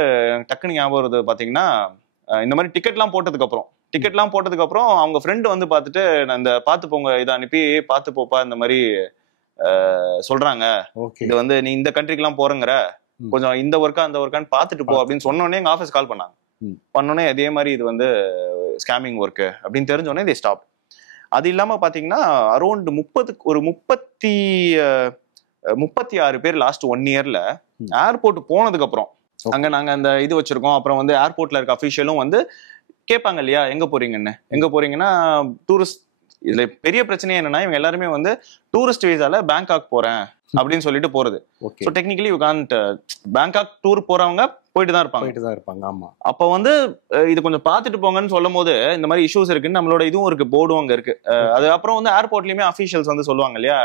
டக்குனு ஞாபகம் வருது பாத்தீங்கன்னா, இந்த மாதிரி டிக்கெட்லாம் போட்டதுக்கு அப்புறம் அவங்க ஃப்ரெண்டு வந்து பார்த்துட்டு இந்த பார்த்து போங்க இதை அனுப்பி பார்த்து போப்பா இந்த மாதிரி சொல்றாங்க, இது வந்து நீ இந்த கண்ட்ரிக்கெல்லாம் போறங்கிற, கொஞ்சம் இந்த ஒர்க்கா அந்த ஒர்க்கான்னு பார்த்துட்டு போ அப்படின்னு சொன்னோடனே எங்க ஆஃபீஸ் கால் பண்ணோடனே அதே மாதிரி இது வந்து ஸ்கேமிங் ஒர்க்கு அப்படின்னு தெரிஞ்சோடனே இதே ஸ்டாப். அது இல்லாம பாத்தீங்கன்னா அரௌண்ட் 36 பேர் லாஸ்ட் 1 yearல ஏர்போர்ட் போனதுக்கு அப்புறம், அங்க நாங்க அந்த இது வச்சிருக்கோம், அப்புறம் வந்து ஏர்போர்ட்ல இருக்க அபிஷியலும் வந்து கேட்பாங்க இல்லையா எங்க போறீங்கன்னா டூரிஸ்ட். இதுல பெரிய பிரச்சனை என்னன்னா இவங்க எல்லாருமே வந்து டூரிஸ்ட் வீசால பேங்காக் போறேன் அப்படின்னு சொல்லிட்டு போறது. So technically you can't, Bangkok tour போறவங்க போயிட்டு தான் இருப்பாங்க. ஆமா. அப்ப வந்து இது கொஞ்சம் பாத்துட்டு போங்கன்னு சொல்லும் போது இந்த மாதிரி இஷ்யூஸ் இருக்குன்னு நம்மளோட இதுவும் இருக்கு, போர்டும் அங்க இருக்கு. அது அப்புறம் வந்து ஏர்போர்ட்லயுமே அபிஷியல்ஸ் வந்து சொல்லுவாங்க இல்லையா,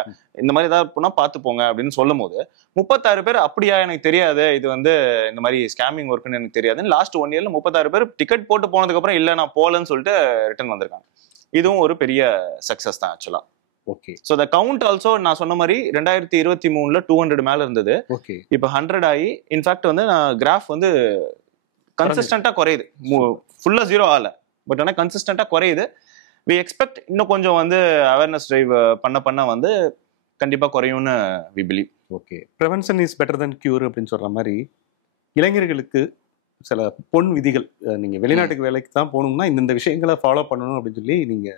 இந்த மாதிரி ஏதாவது போனா பாத்து போங்க அப்படின்னு சொல்லும் போது 36 பேர் அப்படியா எனக்கு தெரியாது, இது வந்து இந்த மாதிரி ஸ்கேமிங் ஒர்க்குன்னு எனக்கு தெரியாதுன்னு லாஸ்ட் 1 yearல 36 பேர் டிக்கெட் போட்டு போனதுக்கு அப்புறம் இல்ல நான் போலன்னு சொல்லிட்டு ரிட்டர்ன் வந்திருக்காங்க. இதுவும் ஒரு பெரிய சக்சஸ் தான் ஆக்சுவலா. சோ த கவுண்ட் ஆல்சோ நான் சொன்ன மாதிரி 2023ல 200 மேல இருந்தது, இப்ப 100 ஆகி இன்ஃபேக்ட் வந்து நான் கிராஃப் வந்து கன்சிஸ்டன்டா குறையுது, ஃபுல்லா 0 ஆகல, பட் ஆனா கன்சிஸ்டன்டா குறையுது. வி எக்ஸ்பெக்ட் இன்னும் கொஞ்சம் வந்து அவேர்னஸ் டிரைவ் பண்ண வந்து கண்டிப்பா குறையும்னு we believe. Prevention is better than cure அப்படின்னு சொல்ற மாதிரி இளைஞர்களுக்கு சில பொன் விதிகள், நீங்க வெளிநாட்டுக்கு வேலைக்கு தான் போகணும்னா இந்த விஷயங்களை ஃபாலோ பண்ணணும் அப்படின்னு சொல்லி நீங்க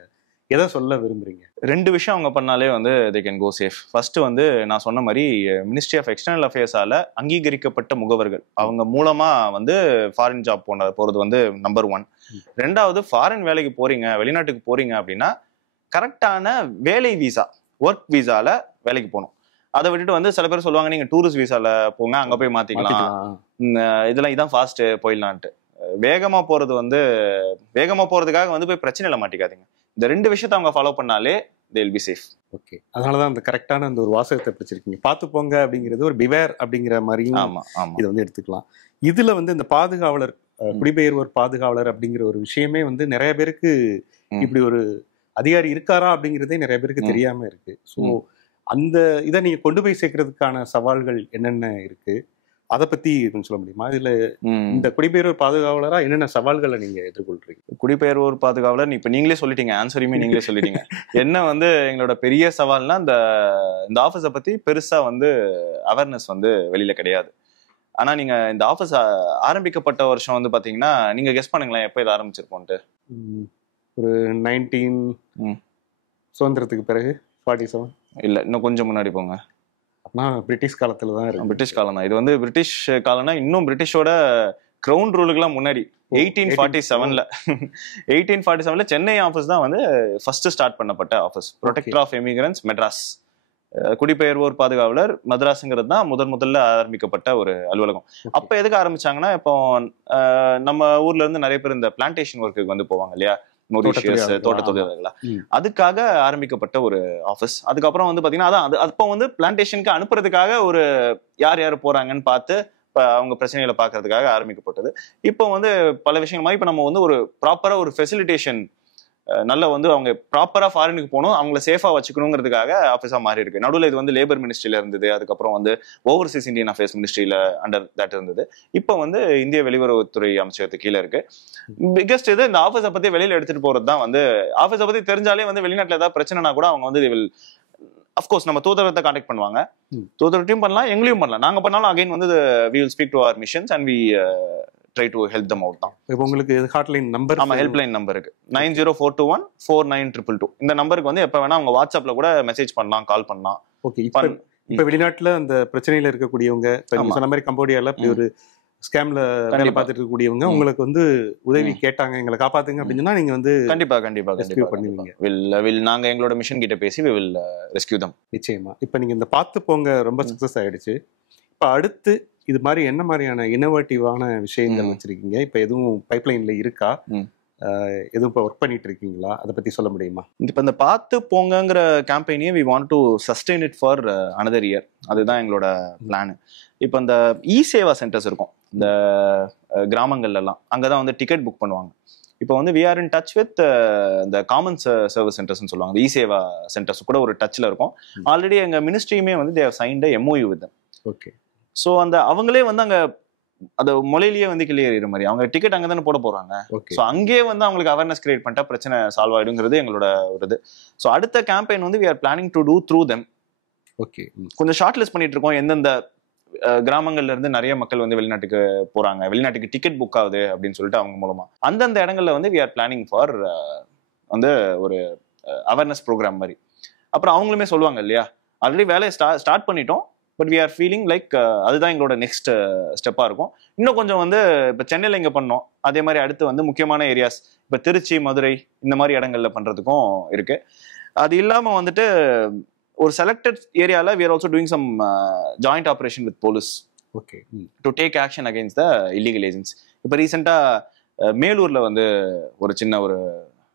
எதை சொல்ல விரும்புறீங்க? 2 விஷயம் அவங்க பண்ணாலே வந்து they can go safe. First வந்து நான் சொன்ன மாதிரி மினிஸ்ட்ரி ஆஃப் எக்ஸ்டர்னல் அஃபேர்ஸால அங்கீகரிக்கப்பட்ட முகவர்கள் அவங்க மூலமா வந்து ஃபாரின் ஜாப் போறது வந்து நம்பர் 1. 2வது ஃபாரின் வேலைக்கு போறீங்க, வெளிநாட்டுக்கு போறீங்க அப்படின்னா கரெக்டான வேலை வீசா, ஒர்க் வீசால வேலைக்கு போகணும். அதை விட்டுட்டு வந்து சில பேர் சொல்லுவாங்க நீங்க டூரிஸ்ட் வீசால போங்க, அங்க போய் மாத்திக்கலாம், இதெல்லாம் இதான் ஃபாஸ்ட் போயிடலான்ட்டு. வேகமா போறதுக்காக வந்து போய் பிரச்சனையில மாட்டிக்காதீங்க. இந்த 2 விஷயத்தை அவங்க ஃபாலோ பண்ணாலே they will be safe. அதனாலதான் அந்த கரெக்டான அந்த ஒரு வாசகத்தை பிடிச்சிருக்கீங்க. பார்த்து போங்க அப்படிங்கிறது ஒரு பிவேர் அப்படிங்கிற மாதிரியும் இதை வந்து எடுத்துக்கலாம். இதுல வந்து இந்த பாதுகாவலர், குடிபெயர்வோர் பாதுகாவலர் அப்படிங்கிற ஒரு விஷயமே வந்து நிறைய பேருக்கு இப்படி ஒரு அதிகாரி இருக்காரா அப்படிங்கிறதே நிறைய பேருக்கு தெரியாம இருக்கு. ஸோ அந்த இதை நீங்க கொண்டு போய் சேர்க்கறதுக்கான சவால்கள் என்னென்ன இருக்கு, அதை பத்தி கொஞ்சம் சொல்ல முடியுமா? இதுல இந்த குடிபெயர்வோர் பாதுகாவலரா என்னென்ன சவால்களை நீங்க எதிர்கொள்றீங்க? குடிபெயர்வோர் பாதுகாவலர் இப்ப நீங்களே சொல்லிட்டீங்க, ஆன்சரையுமே நீங்களே சொல்லிட்டீங்க. என்ன வந்து எங்களோட பெரிய சவால்னா இந்த ஆபீஸை பத்தி பெருசா வந்து அவேர்னஸ் வந்து வெளியில கிடையாது. ஆனா நீங்க இந்த ஆபீஸ் ஆரம்பிக்கப்பட்ட வருஷம் வந்து பாத்தீங்கன்னா நீங்க கெஸ் பண்ணுங்களேன் எப்ப இது ஆரம்பிச்சிருப்போம்ட்டு. ஒரு 19 சுதந்திரத்துக்கு பிறகு 47 இல்ல, இன்னும் கொஞ்சம் முன்னாடி போங்க. பிரிட்டிஷ் காலத்துல தான் இருக்கு. பிரிட்டிஷ் காலம் தான் இது வந்து. பிரிட்டிஷ் காலம்னா இன்னும் பிரிட்டிஷோட கிரவுண்ட் ரூலுக்குலாம் முன்னாடி 1847ல சென்னை ஆஃபீஸ் தான் வந்து ஃபர்ஸ்ட் ஸ்டார்ட் பண்ணப்பட்ட ஆஃபீஸ். ப்ரொடெக்டர் ஆஃப் எமிகிரன்ஸ் மெட்ராஸ், குடிபெயர்வோர் பாதுகாவலர் மദ്രാஸ்ங்கிறது தான் முதல்ல ஆரம்பிக்கப்பட்ட ஒரு அலுவலகம். அப்ப எதுக்கு ஆரம்பிச்சாங்கன்னா, இப்போ நம்ம ஊர்ல இருந்து நிறைய பேர் இந்த பிளான்டேஷன் ஒர்க்குக்கு வந்து போவாங்க இல்லையா, மொரிஷியஸ் தோட்ட தொழிலாளர்களா, அதுக்காக ஆரம்பிக்கப்பட்ட ஒரு ஆஃபீஸ். அதுக்கப்புறம் வந்து பாத்தீங்கன்னா அதான் அப்போ வந்து பிளான்டேஷனுக்கு அனுப்புறதுக்காக ஒரு யார் யார் போறாங்கன்னு பார்த்து அவங்க பிரச்சனைகளை பாக்குறதுக்காக ஆரம்பிக்கப்பட்டது. இப்போ வந்து பல விஷயங்கள் மாதிரி இப்ப நம்ம வந்து ஒரு ப்ராப்பரா ஒரு ஃபெசிலிட்டேஷன் நல்ல வந்து அவங்க ப்ராப்பரா ஃபாரினுக்கு போகணும், அவங்கள சேஃபா வச்சுக்கணுங்கிறதுக்காக ஆஃபீஸா மாறி இருக்கு. நடுவில் இது வந்து லேபர் மினிஸ்ட்ரியில இருந்தது, அதுக்கப்புறம் வந்து ஓவர்சீஸ் இந்தியன் அஃபேர்ஸ் மினிஸ்ட்ரியில அண்டர் தட் இருந்தது. இப்போ வந்து இந்திய வெளியுறவுத்துறை அமைச்சகத்துக்கு கீழே இருக்கு. பிகெஸ்ட் இது இந்த ஆஃபீஸை பத்தி வெளியில எடுத்துட்டு போறது தான். வந்து ஆஃபீஸை பத்தி தெரிஞ்சாலே வந்து வெளிநாட்டுல ஏதாவது பிரச்சனைனா கூட அவங்க வந்து அஃப்கோர்ஸ் நம்ம தூதரகத்தை கான்டாக்ட் பண்ணுவாங்க, தூதரகத்தையும் பண்ணலாம், எங்களையும் பண்ணலாம். நாங்க பண்ணாலும் அகைன் வந்து we will speak to our missions and we try to help them out தான். இப்போ உங்களுக்கு ஹாட்லைன் நம்பர்? ஆமா, ஹெல்ப்லைன் நம்பர் இருக்கு 9042149222. இந்த நம்பருக்கு வந்து எப்ப வேணா அவங்க வாட்ஸ்அப்ல கூட மெசேஜ் பண்ணலாம், கால் பண்ணலாம். ஓகே. இப்ப வெளிநாட்டுல அந்த பிரச்சனையில இருக்கக்கூடியவங்க, சொன்ன மாதிரி கம்போடியால இப்படி ஒரு ஸ்கேம்ல வேலை பார்த்துட்டு இருக்கக்கூடியவங்க உங்களுக்கு வந்து உதவி கேட்டாங்க, எங்களை காப்பாத்துங்க அப்படின்னு சொன்னா நீங்க வந்து கண்டிப்பா பண்ணுவீங்க. நாங்க எங்களோட மிஷன் கிட்ட பேசி we will rescue them. நிச்சயமா. இப்ப நீங்க இந்த பார்த்து போங்க ரொம்ப சக்சஸ் ஆயிடுச்சு. இப்ப அடுத்து இது மாதிரி என்ன மாதிரியான இன்னோவேட்டிவான விஷயங்கள் வச்சிருக்கீங்க? இப்ப எதுவும் பைப்லைன்ல இருக்கா? எதுவும் இப்போ ஒர்க் பண்ணிட்டு இருக்கீங்களா? அதை பத்தி சொல்ல முடியுமா? இப்போ இந்த பார்த்து போங்கிற கேம்பெயினையே we want to sustain it for another year. அதுதான் எங்களோட பிளான். இப்போ இந்த இ சேவா சென்டர்ஸ் இருக்கும் இந்த கிராமங்கள்ல எல்லாம், அங்கதான் வந்து டிக்கெட் புக் பண்ணுவாங்க. இப்போ வந்து we are in touch with இந்த காமன் சர்வீஸ் சென்டர்ஸ்னு சொல்லுவாங்க, இ சேவா சென்டர்ஸ் கூட ஒரு டச்ல இருக்கும். ஆல்ரெடி எங்க மினிஸ்ட்ரியுமே வந்து they have signed a MOU with them. Okay. So அந்த அவங்களே வந்து அங்க அது மொழியிலேயே வந்து கிளியர் மாதிரி அவங்க டிக்கெட் அங்கே தானே போட போறாங்க. ஸோ அங்கேயே வந்து அவங்களுக்கு அவேர்னஸ் கிரியேட் பண்ணிட்டா பிரச்சனை சால்வ் ஆயிடுங்கிறது எங்களோட ஒரு இது. ஸோ அடுத்த கேம்பெயின் வந்து we are planning to do through them. Okay. கொஞ்சம் ஷார்ட் லிஸ்ட் பண்ணிட்டு இருக்கோம், எந்தெந்த கிராமங்கள்ல இருந்து நிறைய மக்கள் வந்து வெளிநாட்டுக்கு போறாங்க, வெளிநாட்டுக்கு டிக்கெட் புக் ஆகுது அப்படின்னு சொல்லிட்டு அவங்க மூலமா அந்தந்த இடங்கள்ல வந்து we are planning for வந்து ஒரு அவேர்னஸ் ப்ரோக்ராம் மாதிரி. அப்புறம் அவங்களுமே சொல்லுவாங்க இல்லையா, ஆல்ரெடி வேலையை ஸ்டார்ட் பண்ணிட்டோம், but we are feeling like அதுதான் எங்களோட நெக்ஸ்ட் ஸ்டெப்பாக இருக்கும். இன்னும் கொஞ்சம் வந்து இப்போ சென்னையில் இங்கே பண்ணோம், அதே மாதிரி அடுத்து வந்து முக்கியமான ஏரியாஸ் இப்போ திருச்சி, மதுரை இந்த மாதிரி இடங்கள்ல பண்ணுறதுக்கும் இருக்கு. அது இல்லாமல் வந்துட்டு ஒரு செலக்டட் ஏரியாவில் we are also doing some joint operation with police. Okay. To take action against the illegal agents. இப்போ ரீசெண்டாக மேலூரில் வந்து ஒரு சின்ன ஒரு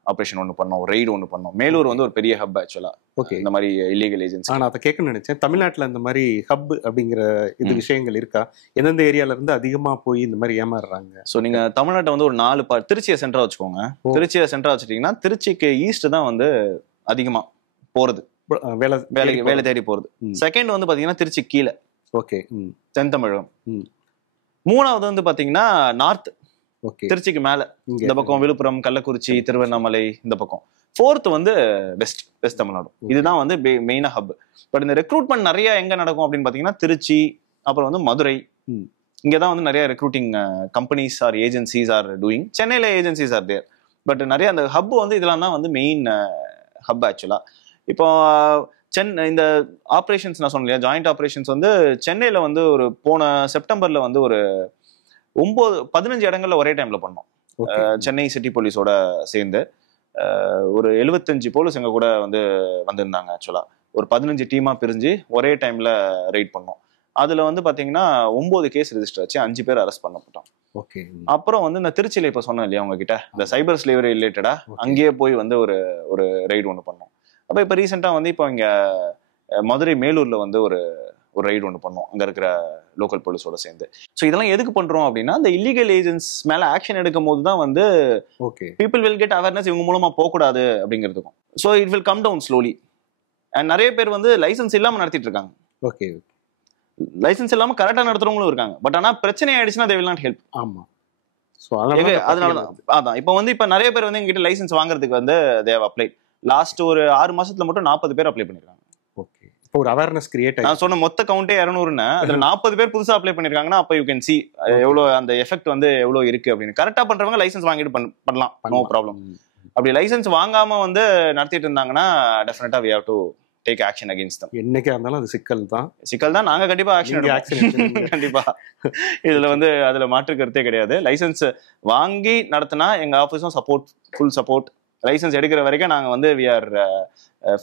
ஆப்ரேஷன் ஒன்று பண்ணோம், ரெய்டு ஒன்று பண்ணோம். மேலூர் வந்து ஒரு பெரிய ஹப் ஆக்சுவலா. ஓகே. இந்த மாதிரி இல்லீகல் ஏஜென்சி. நான் அதை கேட்கணும்னு நினைச்சேன், தமிழ்நாட்டில் அந்த மாதிரி ஹப் அப்படிங்கிற இது விஷயங்கள் இருக்கா? எந்தெந்த ஏரியால இருந்து அதிகமா போய் இந்த மாதிரி ஏமாறுறாங்க? ஸோ நீங்க தமிழ்நாட்டை வந்து ஒரு 4 திருச்சியை சென்டரா வச்சுக்கோங்க. திருச்சியை சென்டரா வச்சுட்டீங்கன்னா திருச்சிக்கு ஈஸ்ட் தான் வந்து அதிகமா போறது, வேலை தேடி போறது. செகண்ட் வந்து பாத்தீங்கன்னா திருச்சி கீழே, ஓகே, தென் தமிழகம். மூணாவது வந்து பாத்தீங்கன்னா நார்த், திருச்சிக்கு மேல இந்த பக்கம் விழுப்புரம், கள்ளக்குறிச்சி, திருவண்ணாமலை இந்த பக்கம். ஃபோர்த் வந்து வெஸ்ட் தமிழ்நாடு. இதுதான் வந்து மெயினா ஹப். பட் இந்த ரெக்ரூட்மெண்ட் நிறைய எங்க நடக்கும் அப்படின்னு பாத்தீங்கன்னா திருச்சி, அப்புறம் வந்து மதுரை. இங்கதான் வந்து நிறைய recruiting companies are agencies are doing. சென்னையில ஏஜென்சிஸ் ஆர் தேர், பட் நிறைய அந்த ஹப் வந்து இதெல்லாம் தான் வந்து மெயின் ஹப் ஆக்சுவலா. இப்போ இந்த ஆப்ரேஷன்ஸ் நான் சொன்னேன் இல்லையா, ஜாயிண்ட் ஆப்ரேஷன்ஸ் வந்து சென்னையில வந்து ஒரு போன செப்டம்பர்ல வந்து ஒரு 15 இடங்கள்ல ஒரே டைம்ல பண்ணோம். சென்னை சிட்டி போலீஸோட சேர்ந்து ஒரு 75 போலீஸ் எங்க கூட வந்து வந்திருந்தாங்க. ஆக்சுவலா ஒரு 15 டீமா பிரிஞ்சு ஒரே டைம்ல ரெய்ட் பண்ணோம். அதுல வந்து பாத்தீங்கன்னா 9 கேஸ் ரெஜிஸ்டர் ஆச்சு, 5 பேர் அரெஸ்ட் பண்ணப்பட்டோம். ஓகே. அப்புறம் வந்து இந்த திருச்சியில இப்ப சொன்னேன் இல்லையா உங்ககிட்ட, இந்த சைபர் ஸ்லேவரி ரிலேட்டடா அங்கேயே போய் வந்து ஒரு ரெய்டு ஒன்று பண்ணோம். அப்ப இப்ப ரீசெண்டா வந்து இப்போ இங்க மதுரை மேலூர்ல வந்து ஒரு ரைடு ஒன்று பண்ணோம், அங்க இருக்கிற லோக்கல் போலீஸோட சேர்ந்து. ஸோ இதெல்லாம் எதுக்கு பண்றோம் அப்படின்னா, இந்த இல்லீகல் ஏஜென்ட்ஸ் மேல ஆக்ஷன் எடுக்கும் போது தான் வந்து பீப்புள் வில் கெட் அவேர்னஸ், இவங்க மூலமா போகக்கூடாது அப்படிங்கிறதுக்கும். So it will come down slowly. And நிறைய பேர் வந்து லைசன்ஸ் இல்லாம நடத்திட்டு இருக்காங்க. ஓகே. லைசன்ஸ் இல்லாம கரெக்டா நடத்துறவங்களும் இருக்காங்க. பட் ஆனா பிரச்சனை ஆயிடுச்சுன்னா they will not help. ஆமா. அதனாலதான் அதான் இப்போ வந்து இப்ப நிறைய பேர் வந்து எங்ககிட்ட லைசன்ஸ் வாங்குறதுக்கு வந்து they have applied. லாஸ்ட் ஒரு 6 மாசத்துல மட்டும் 40 பேர் அப்ளை பண்ணிருக்காங்க. ஓகே. இப்போ ஒரு அவேர்னஸ் கிரியேட் ஆயிடுச்சு. நான் சொன்ன மொத்த கவுண்டே 200ன்னு அதுல 40 பேர் புதுசா அப்ளை பண்ணிருக்காங்கன்னா அப்ப யூ கேன் see எவ்வளவு அந்த எஃபெக்ட் வந்து எவ்வளவு இருக்கு அப்படின்னு. கரெக்டா பண்றவங்க லைசன்ஸ் வாங்கிட்டு பண்ணலாம், நோ ப்ராப்ளம். அப்படி லைசன்ஸ் வாங்காம வந்து நடத்திட்டு இருந்தாங்கன்னா டெஃபினட்டா we have to take action against தம். என்னைக்கா இருந்தாலும் அது சிக்கல் தான் நாங்க கண்டிப்பா ஆக்ஷன் எடுப்போம். கண்டிப்பா இதுல வந்து அதுல மாற்று கருத்தே கிடையாது. லைசன்ஸ் வாங்கி நடத்தினா எங்க ஆஃபீஸும் ஃபுல் சப்போர்ட். லைசன்ஸ் எடுக்கிற வரைக்கும் நாங்க வந்து we are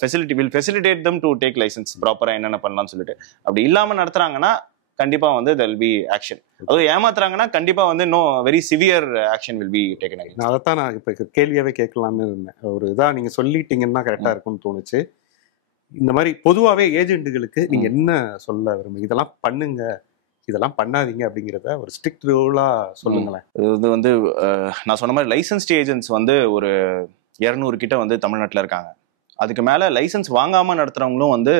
facilitate them to take license ப்ராப்பரா என்னென்ன பண்ணலாம்னு சொல்லிட்டு. அப்படி இல்லாம நடத்துறாங்கன்னா கண்டிப்பா வந்து there will be action. அதுவும் ஏமாத்துறாங்கன்னா கண்டிப்பா வந்து very severe action will be taken against. அதைத்தான் நான் இப்ப கேள்வியாவே கேட்கலாம்னு இருந்தேன். ஒரு இதா நீங்க சொல்லிட்டீங்கன்னா கரெக்டா இருக்கும்னு தோணுச்சு. இந்த மாதிரி பொதுவாவே ஏஜென்ட்டுகளுக்கு நீங்க என்ன சொல்ல விரும்புங்க? இதெல்லாம் பண்ணுங்க, இதெல்லாம் பண்ணாதீங்க அப்படிங்கிறத ஒரு ஸ்ட்ரிக்ட் ரூலா சொல்லுங்களேன். இது வந்து நான் சொன்ன மாதிரி லைசன்ஸ்ட் ஏஜென்ட்ஸ் வந்து ஒரு 200 கிட்ட வந்து தமிழ்நாட்டில் இருக்காங்க. அதுக்கு மேல லைசன்ஸ் வாங்காம நடத்துறவங்களும் வந்து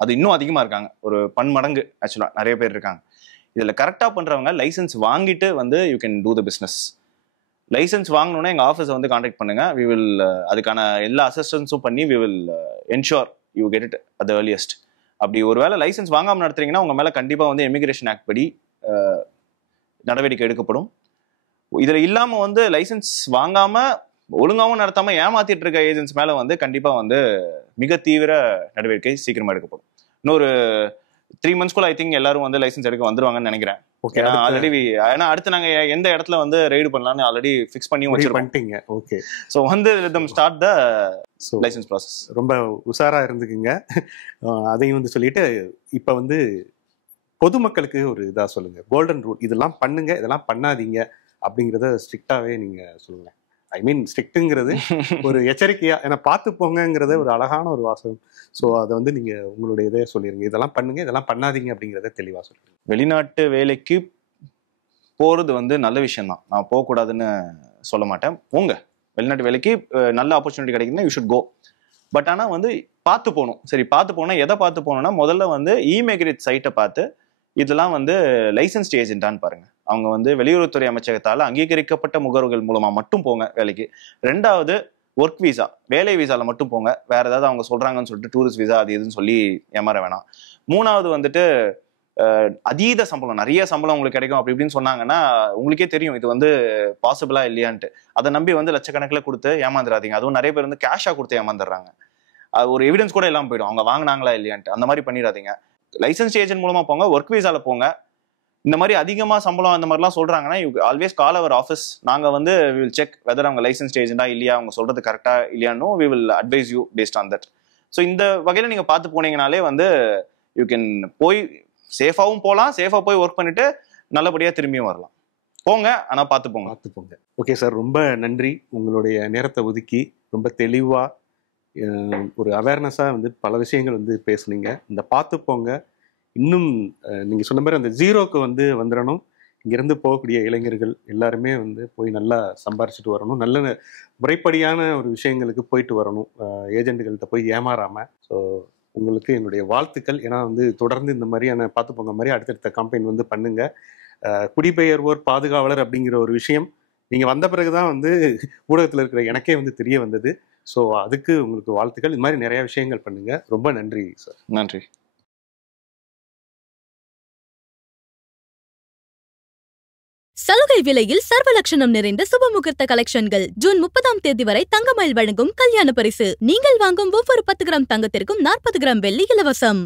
அது இன்னும் அதிகமா இருக்காங்க. ஒரு 10 மடங்கு ஆக்சுவலா நிறைய பேர் இருக்காங்க. இதுல கரெக்டா பண்றவங்க லைசன்ஸ் வாங்கிட்டு வந்து you can do the business. Licence வாங்கணும்னா எங்க ஆஃபீஸை வந்து கான்டாக்ட் பண்ணுங்க. வி வில் அதுக்கான எல்லா அசிஸ்டன்ஸும் பண்ணி we will ensure you get it at the earliest. அப்படி ஒருவேளை லைசன்ஸ் வாங்காம நடத்துறீங்கன்னா உங்க மேல கண்டிப்பா வந்து இமிகிரேஷன் ஆக்ட் படி நடவடிக்கை எடுக்கப்படும். இதுல இல்லாம வந்து லைசன்ஸ் வாங்காம ஒழுங்காவும் நடத்தாம ஏமாத்திட்டு இருக்க ஏஜென்ட்ஸ் மேல வந்து கண்டிப்பா வந்து மிக தீவிர நடவடிக்கை சீக்கிரமா எடுக்கப்படும். இன்னொரு 3 monthsக்குள்ள ஐ திங்க் எல்லாரும் வந்து லைசன்ஸ் எடுக்க வந்துருவாங்கன்னு நினைக்கிறேன். ஆல்ரெடி ஏன்னா அடுத்து நாங்க எந்த இடத்துல வந்து ரெய்டு பண்ணலாம்னு ஆல்ரெடி ஃபிக்ஸ் பண்ணியும் வச்சிருக்கோம். ஓகே, சோ வந்து ஸ்டார்ட் த லைசன்ஸ் ப்ராசஸ். ரொம்ப உஷாரா இருந்துக்குங்க. அதையும் வந்து சொல்லிட்டு இப்ப வந்து பொதுமக்களுக்கு ஒரு இதா சொல்லுங்க, கோல்டன் ரூல், இதெல்லாம் பண்ணுங்க, இதெல்லாம் பண்ணாதீங்க அப்படிங்கிறத ஸ்ட்ரிக்டாவே நீங்க சொல்லுங்க. ஐ மீன் ஸ்ட்ரிக்ட்டுங்கிறது ஒரு எச்சரிக்கையா, ஏன்னா பார்த்து போங்கிறத ஒரு அழகான ஒரு வாசகம். ஸோ அதை வந்து நீங்க உங்களுடைய இதை சொல்லிருங்க, இதெல்லாம் பண்ணுங்க, இதெல்லாம் பண்ணாதீங்க அப்படிங்கிறத தெளிவா சொல்லுங்க. வெளிநாட்டு வேலைக்கு போறது வந்து நல்ல விஷயம் தான், நான் போகக்கூடாதுன்னு சொல்ல மாட்டேன். போங்க, வெளிநாட்டு வேலைக்கு நல்ல ஆப்பர்ச்சுனிட்டி கிடைக்குதுன்னா யூ ஷுட் கோ. பட் ஆனால் வந்து பார்த்து போகணும். சரி, பார்த்து போனால் எதை பார்த்து போகணும்னா முதல்ல வந்து இமிகிரேட் சைட்டை பார்த்து இதெல்லாம் வந்து லைசன்ஸ்ட் ஏஜென்ட்டான்னு பாருங்க. அவங்க வந்து வெளியுறவுத்துறை அமைச்சகத்தால் அங்கீகரிக்கப்பட்ட முகவர்கள் மூலமா மட்டும் போங்க வேலைக்கு. 2வது ஒர்க் வீசா, வேலை வீசால மட்டும் போங்க. வேற ஏதாவது அவங்க சொல்றாங்கன்னு சொல்லிட்டு டூரிஸ்ட் வீசா அது எதுன்னு சொல்லி ஏமாற வேணாம். 3வது வந்துட்டு அதீத சம்பளம், நிறைய சம்பளம் உங்களுக்கு கிடைக்கும் அப்படி இப்படின்னு சொன்னாங்கன்னா உங்களுக்கே தெரியும் இது வந்து பாசிபிளா இல்லையான்ட்டு. அதை நம்பி வந்து லட்சக்கணக்கில் கொடுத்து ஏமாந்துடாதீங்க. அதுவும் நிறைய பேர் வந்து கேஷா கொடுத்து ஏமாந்துடுறாங்க. அது ஒரு எவிடன்ஸ் கூட எல்லாம் போயிடும் அவங்க வாங்கினாங்களா இல்லையான்ட்டு. அந்த மாதிரி பண்ணிடாதீங்க. லைசன்ஸ் ஏஜென்ட் மூலமா போங்க, ஒர்க் வீசால போங்க. இந்த மாதிரி அதிகமா சம்பளம் அந்த மாதிரிலாம் சொல்றாங்கன்னா you always call our office. நாங்க வந்து வி வில் செக் வெதர் அவங்க லைசன்ஸ் ஏஜென்டா இல்லையா, அவங்க சொல்றது கரெக்டா இல்லையானோ we will advise you based on that. So இந்த வகையில நீங்க பார்த்து போனீங்கனாலே வந்து யூ கேன் போய் சேஃபாவும் போகலாம், சேஃபா போய் ஒர்க் பண்ணிட்டு நல்லபடியா திரும்பியும் வரலாம். போங்க, ஆனா பார்த்து போங்க. ஓகே சார், ரொம்ப நன்றி. உங்களுடைய நேரத்தை ஒதுக்கி ரொம்ப தெளிவா ஒரு அவேர்னஸா வந்து பல விஷயங்கள் வந்து பேசுனீங்க. இந்த பார்த்து போங்க, இன்னும் நீங்க சொன்ன மாதிரி அந்த 0க்கு வந்து வந்துடணும். இங்கிருந்து போகக்கூடிய இளைஞர்கள் எல்லாருமே வந்து போய் நல்லா சம்பாரிச்சுட்டு வரணும், நல்ல முறைப்படியான ஒரு விஷயங்களுக்கு போயிட்டு வரணும், ஏஜென்ட்டுகள்கிட்ட போய் ஏமாறாம. ஸோ உங்களுக்கு என்னுடைய வாழ்த்துக்கள். ஏன்னா வந்து தொடர்ந்து இந்த மாதிரியான பார்த்து போங்க மாதிரி அடுத்தடுத்த காம்பெயின் வந்து பண்ணுங்க. குடிபெயர்வோர் பாதுகாவலர் அப்படிங்கிற ஒரு விஷயம் நீங்க வந்த பிறகுதான் வந்து ஊடகத்தில் இருக்கிற எனக்கே வந்து தெரிய வந்தது. ஸோ அதுக்கு உங்களுக்கு வாழ்த்துக்கள். இது மாதிரி நிறைய விஷயங்கள் பண்ணுங்க. ரொம்ப நன்றி சார். நன்றி. சலுகை விலையில் சர்வலட்சணம் நிறைந்த சுபமுகூர்த்த கலெக்ஷன்கள். ஜூன் 30ஆம் தேதி வரை தங்கமயில் வழங்கும் கல்யாண பரிசு. நீங்கள் வாங்கும் ஒவ்வொரு 10 கிராம் தங்கத்திற்கும் 40 கிராம் வெள்ளி இலவசம்.